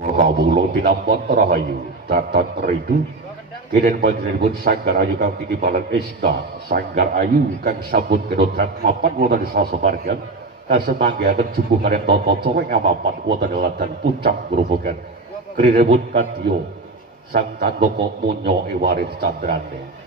Kawula tinampan rahayu datat ridu kenen panjenenganipun Sanggar Ayu kang titipalan esta Sanggar Ayu kang sampun kedhotrat mapan wonten sasamargan kasemanggihaken jumbuh kaliyan tata cara ngamapan wonten laladan puncak grobogan krinipun kadya sang Candaka Munya Ewaris Candrane.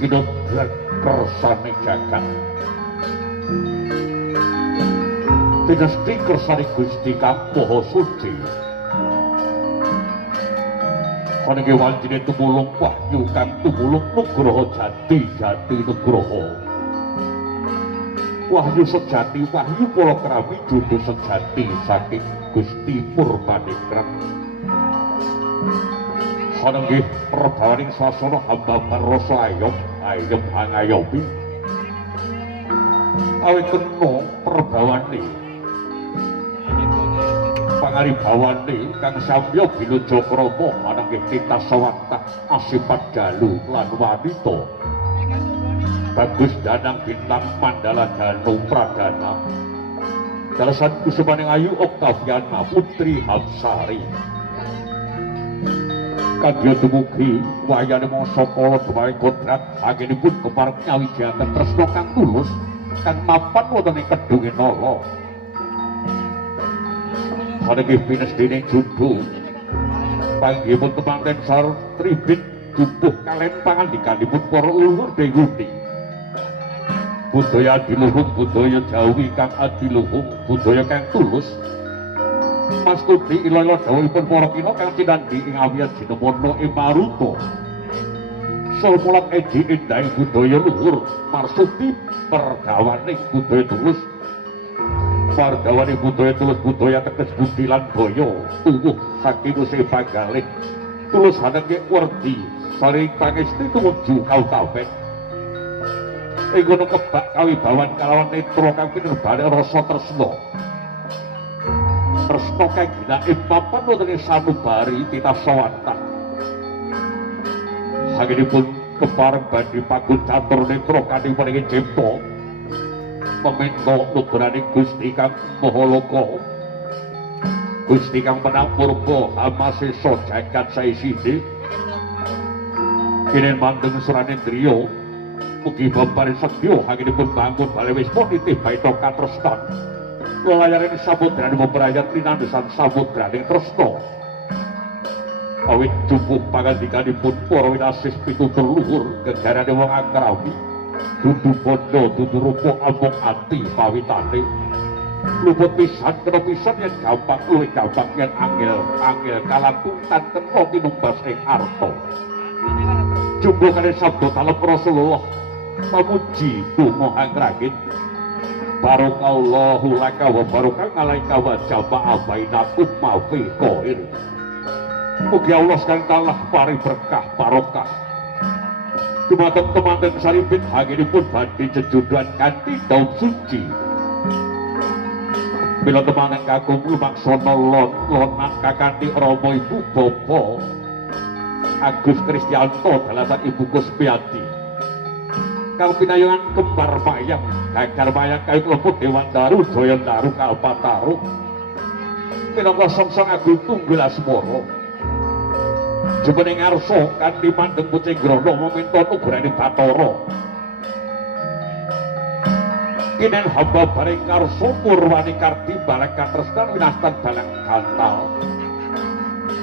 Kinodrat kersane jagat dinasti kersane Gusti kang Maha Suci kanenge wanjine tumulung wahyu kang tumulung Nugroho Jati Jati Nugroho wahyu sejati wahyu palakrami judul sejati saking Gusti Purbaningrat ana nggih perbawaning swasana hamba rasa ayem angayomi awit kena perbawane pangaribawane kang samya Bilujakrama ana nggih titah sawantah asipat dalu lan wanita bagus danang bintang Mandala Danu Pradana dalasan kusumaning ayu Oktaviana Putri Hamsari kadya dumugi wayane mangsa kala dumaring kodrat anginipun kepareng nyawijaken tresna kang tulus kang mapan wonten ing kedunge nala saniki pinestine judul panggihipun temanten sar tribit jumbuh kalen pangandikanipun para leluhur Dewi budaya adiluhung budaya Jawi kang adiluhung budaya kang tulus Mastuti ila-ila dawuhipun para kina kang cinandhi ing awiyat jinemono ing maruta. Saha mulat edi endahing budaya luhur, marsuti pergawane budaya tulus. Pergawane budaya tulus budaya teges budi lan daya, tuwuh saking usih panggalih. Tulus haneke werdi, saring pangesti tumuju kautapen. Ing kono kebak kawibawan kalawan netra kang pinerbane rasa tresna. Tresna kang ginake papan wonten ing sanubari titah sawantah. Sakinipun kepareng badhe pagun catur netra kanthi paringi cipta. Paminta nugraning Gusti kang Maha Loka. Gusti kang menang purba amasesa jagat saisine. Kenen mandeng Suranendriya mugi bamparing sedya sakinipun bangun bale wisma nitih baita katresnan. Lelayaring samudraning memperayat linandesan samudraning tresna awit jumbuh pangandikanipun para winasis pitutur luhur gegarane wong akrawi dudu bondo dudu rupa amung ati pawitane luput pisan kena pisan yen gampang luwih gampang yen angel kalangkungan kena tinumbas ing arta jumbuh kane sabda talep Rasulullah pamuji donga anggragit Barokallahu laka wa barokah ngalaika wa jama'a bainakum mafi koir. Mugi Allah sekali talah pari berkah barokah. Dumateng temanten saripit hanginipun badhe jejudan kanthi daun suci. Bila temanten kakung lumaksana lonan kakanthi Rama Ibu Bapa Agus Kristianto dalasan Ibu Kusmiati. Kang pinayungan kembar mayang gagar mayang kayu klebut Dewan Daru Jaya Daru Kalpataru minangka songsong agung tunggul asmara jumeneng ngarsa kanthi mandeng pucing grana meminta nugraning Bathara kinen hamba bareng ngarsa purwani kardi bareng katresnan winastan balang gantal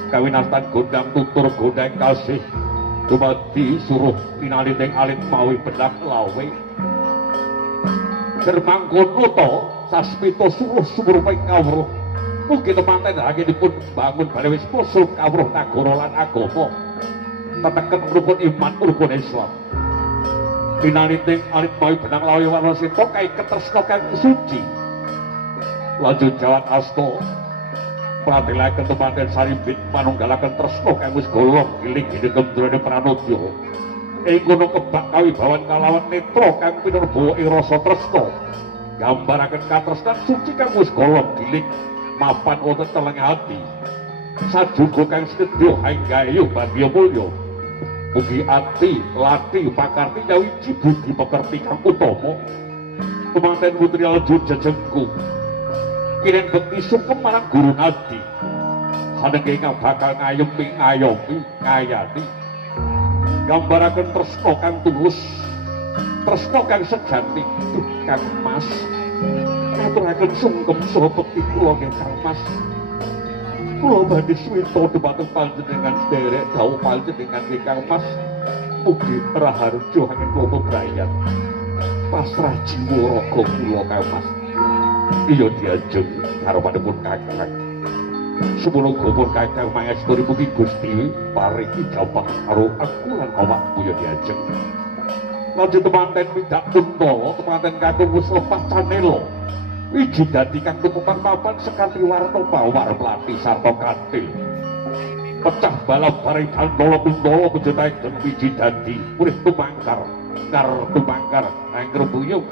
kawinastan gondang tutur gondang kasih dumadi suruh pinaliting alit mawi benak lawe germangkon luto saspito suruh sumuruping kawruh mugi temanten anginipun bangun bale wis musuh kawruh nagara lan agama teteken rukun iman rukun Islam pinaliting alit mawi benak lawe warna sita kae ketresna kang suci lanjut jalan asta pratilaken temanten saripit manunggalaken tresna kang wis golong giling ing kemdrane pranodya ing kono kebak kawibawan kalawan netra kang pinurba ing rasa tresna gambaraken katresnan suci kang wis golong giling mapan wonten teleng ati sajuga kang sedya hanggayu bagya mulya mugi ati lati pakarti nyawiji budi pekerti kang utama kemanten putri Alju jejengku kiren bekti sungkem marang guru nadi hanenge ingkang bakal ngayomi ngayani gambaraken tresna kang tulus tresna kang sejati kang Mas aturaken sungkem saha bekti kula nggih Kang Mas kula badhe swita dhumateng panjenengan derek dawuh panjenengan nggih Kang Mas mugi raharja angin kula bebrayan pasrah jiwa raga kula Kang Mas iya diajeng karo panjenengan Kakang semoga pun Kakang Mayastri mugi Gusti paringi jawab karo aku lan awakmu ya diajeng lanjut temanten midak punta temanten kakung wis lepas canela wiji dadi kang tukupan papan sekati warna bawar melati sarta katil pecah balap bareng kandolo kundolo kejutaing dan wiji dadi urip tumangkar tumangkar angger buyung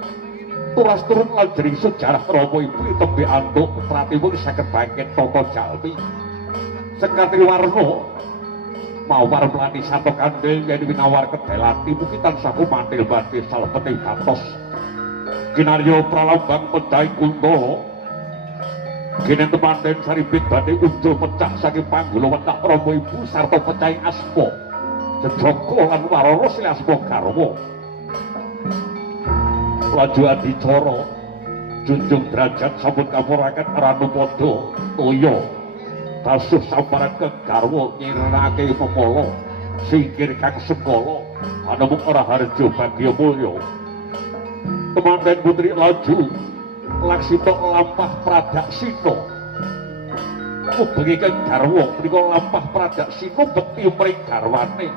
turas turun lajering sejarah Rama Ibu tembe anduk pratiwun saged bangkit tata jalmi sekati warna mawar melati sarta kandel yen winawar kedelati mugi tansah mantil batir salebete batos kinarya pralambang pedhai kundala kene temanten saribit badhe unjul pecah saking panggula wetak Rama Ibu sarta pecahing asma Jejaka lan Warana silih asma garwa laju adicara junjung derajat sampun kapuraken Ranupada toya tasuh samparan ke garwa nyirnake pemala singkir kang sekala panemuk raharja bagya mulya temanten putri laju laksita lampah pradaksina ubengi kang garwa menika lampah pradaksina bekti mring garwane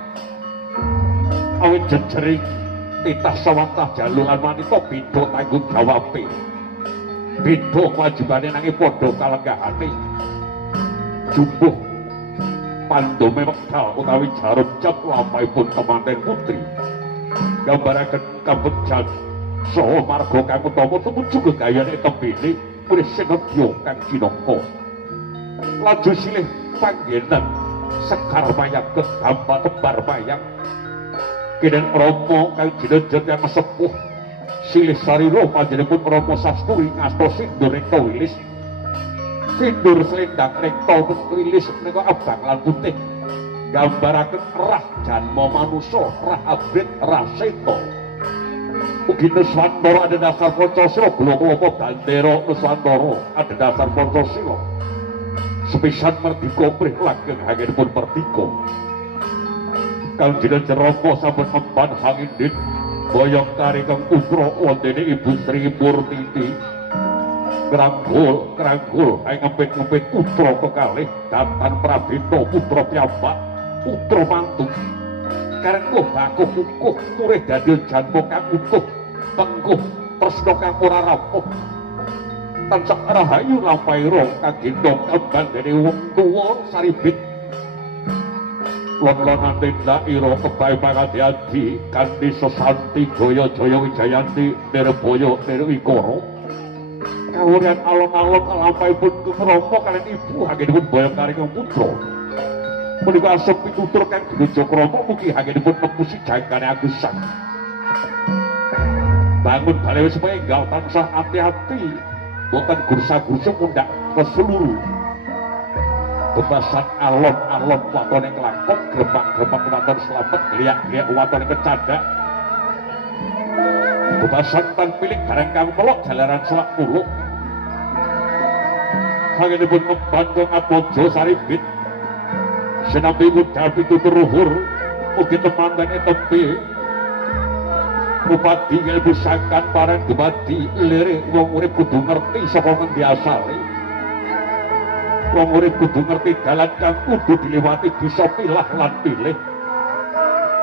awit jejering titah sawantah jalulan wanita beda tanggung jawabe beda kewajibane nanging padha kalenggahane jumbuh pandome wekdal utawi jarum jam lampahipun temanten putri gambaraken kabegjan saha marga kang utama tumuju gegayane tembene urip sinebya kang jinaka laju silih panggenan sekar mayang gegamba tebar mayang kenen Rama kang jinenjet yang sepuh silih sarira panjenenganipun Rama Sasturi ngasta sindur rekta wilis sindur selendang rekta wilis menika abang lan putih gambaraken rah janma manusa rah abrit rah seta ugi Nuswantara ada dasar Pancasila kula-kula bandera Nuswantara ada dasar Pancasila sepisan merdika prih langgeng anggenipun merdika kang jinenjet Rama sampun memban hangindit boyong kari kang putra wondene Ibu Sri Murtiti Kranggul aing ngempit-ngempit putra kekalih Datan Prabita putra piyambak putra mantu kareng bakuh kukuh turih dadi janma kang utuh tengguh tresna kang ora rapuh tansah rahayu lampaira kang gendong kembang dene wong tuwa saribit lon-lonan tindakira kebae pangadi-adi kanthi sesanti jaya-jaya wijayanti nirbaya nirwikara kawurian alon-alon lampahipun Rama kaliyan ibu anggenipun boyong karing putra menika asep pitutur kang Dinajak Rama mugi anggenipun nempusi jangkane agusan bangun bale wis penggal tansah ati-ati boten gursa-gursu mundak keseluruh bebasan alon-alon watone kelakon gerbang-gerbang waton selamet gliak-gliak watone kecandak bebasan tan pilih barang kang melok jalaran selak muluk anggenipun membangkong apojo saribit sinambi ngudal pitutur luhur ugi temanten tembe Bupati ilmu sangkan parang dumadi lirik wong urip kudu ngerti saka ngendi asale wong urip kudu ngerti dalan kang kudu diliwati bisa pilah lan pilih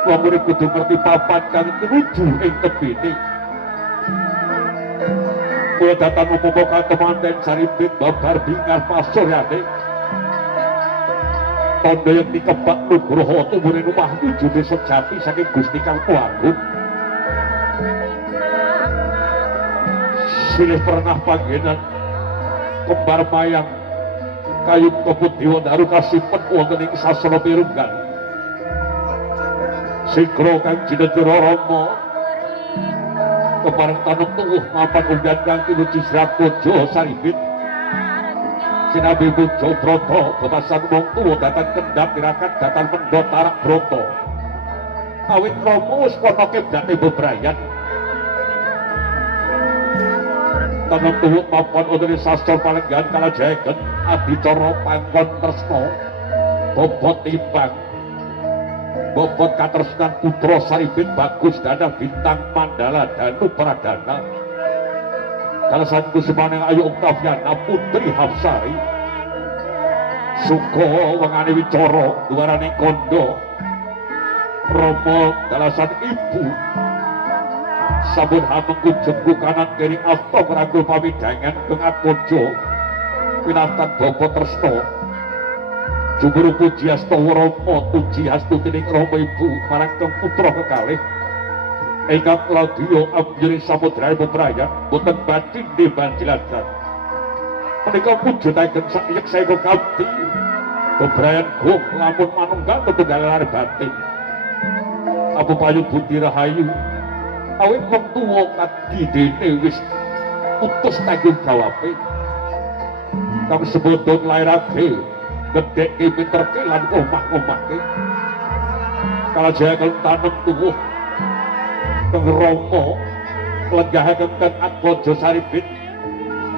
wong urip kudu ngerti papan kang nuju ing tebene kula datang umpama temanten saribit babar bingar pasuryane tondo yang dikebak Nugroho tumune rumah wujudé sejati saking Gusti Kang Agung. Silih pernah panggenan kembar mayang kayu kebut Dewa Daru kasipet wonten ing sasana pirunggan. Sikro Kang Jinedra Rama kepareng tanem tuwuh mapan unggan Kang Kinuci Srakojo Saribit. Sinabi Bujo Broto betasan wong tuwa datan kendhap tirakat datan pendhot tarak broto. Awit Rama wis ana kebrate bebrayan. Tanem tuwuh mapan wonten sastra palenggan kalajaeken adicara pangkon tresna bobot timbang. Bobot katresnan putra Saribit Bagus Dana Bintang Mandala Danu Pradana. Kalasan kusumaning Ayu Oktaviana Putri Hapsari Suko wengane wicara duarane kondo Romo dalasan ibu sabun hameng kujengku kanan kering asta ngrangkul pamidangan dengan kojo winastan bapa tresna jumuru puji asta Romo tuji astu tining Romo ibu marang kang putra kekalih ingkang Claudio Amjiri Samudra bebrayan boten batin di banjiladan menika wujudaken sakyek saya kabdi bebrayan gong lamun manunggal tetunggal lare batin Abu Payu Budi Rahayu awit wong tuwa kadhi dene wis putus tanggung jawabe kang sebodon lairake gedheke pinterke lan omah-omahke kalajaken tanem tuwuh Romo lenggahaken Kang Atmaja Saribit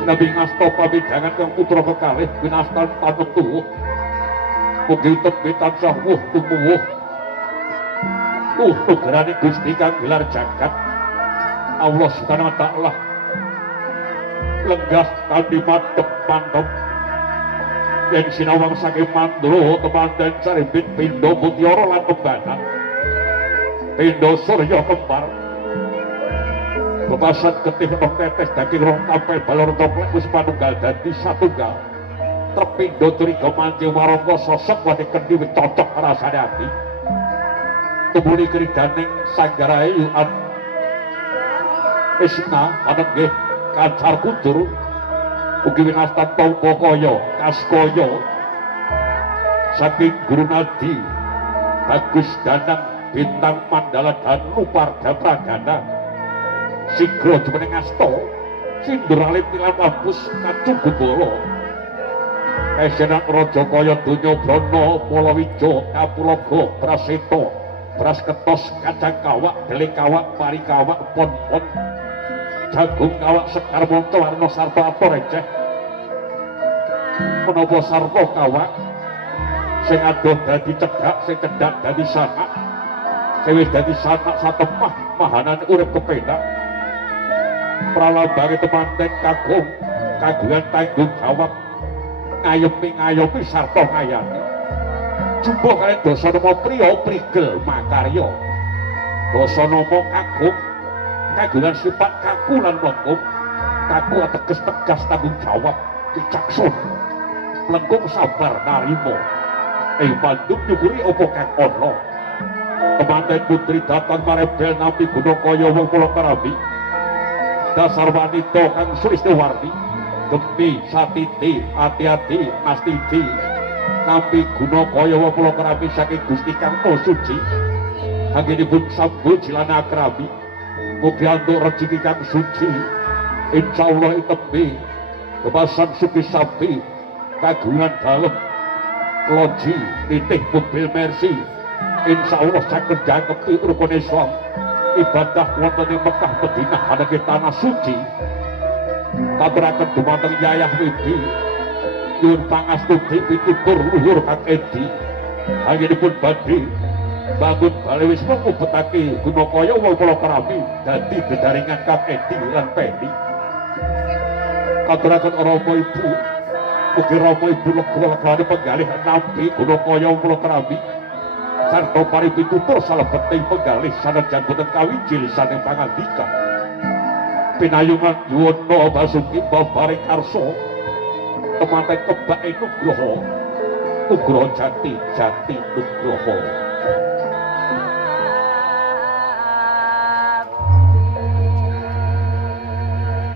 Nabi ngasta pamidangan kang putra kekalih winastan tanem tuwuh mugi tembe tansah wuh tumuwuh nugrani Gusti kang gelar jagat Allah Subhanahu wa taala lenggah kanthi madhep mantep yen sinawang saking Mandra temanten Saribit pindha mutiara lan pembanan pindha surya kembar bebasan ketih nong tetes daging rong tapel balor toplek wis panunggal dadi satunggal terpindho turiga manci warangka sosok wani kendi wis cocok rasane ati tumuli kridaning sanggarayu an Isna maneng nggih kacar kundur ugi winastan tangka kaya kaskaya saking Guru Nadi Bagus Danang Bintang Mandala Danu Parda Pradana Sigro jumeneng asta sindur alit tilan wabus kacung gembala Esenak Raja kaya donya brana Palawija Kapulaga Praseta Prasketos Kacang Kawak Deling Kawak Pari Kawak Pon-pon Jagung Kawak Sekar Monto Warna Sarta Ato Receh menapa sarta kawak sing adoh dadi cedhak sing cedhak dadi sanak sing wis dadi sanak satemah mahanan urip kepenak pralambange temanten kagum kagungan tanggung jawab ngayomi sarta ngayani jumbo kaliyan Dasanama priya prigel makarya Dasanama kagum kagungan sifat kaku lan lengkung kaku ateges tegas tanggung jawab wicaksana lengkung sabar narima bandung nyukuri apa kang ana temanten putri datang marebel nampi Gunakaya wong Pulau Karambi dasar wanita kang sulistiwarti gemi satiti ati-ati astiti nampi Gunakaya wong Pulau Karambi saking Gusti Kang Maha Suci anggenipun sambut jilan akrabi mugi antuk rejeki kang suci insyaallah tembe kebasan suki sapi kagungan dalem loji titih mobil mercy insyaallah saged jangkepi rukun Islam ibadah wonten ing Mekah Madinah hanake tanah suci katuraken dumateng Yayah Widi nyuwun pangastuti pitutur luhur Kang Edi anggenipun badhe bangun bali wis ngubetake Gunakaya wong Pulau Karambi dadi dedaringan Kang Edi lan Pedi katuraken Rama Ibu mugi Rama Ibu lega-legane penggalih nampi Gunakaya wong Pulau Karambi sarta pari pitutur salebeting penggalih sanajan boten kawiji lisaning pangandika pinayungan Yuwana Basuki babaring karsa temanten kebak Nugroho Nugroho Jati Jati Nugroho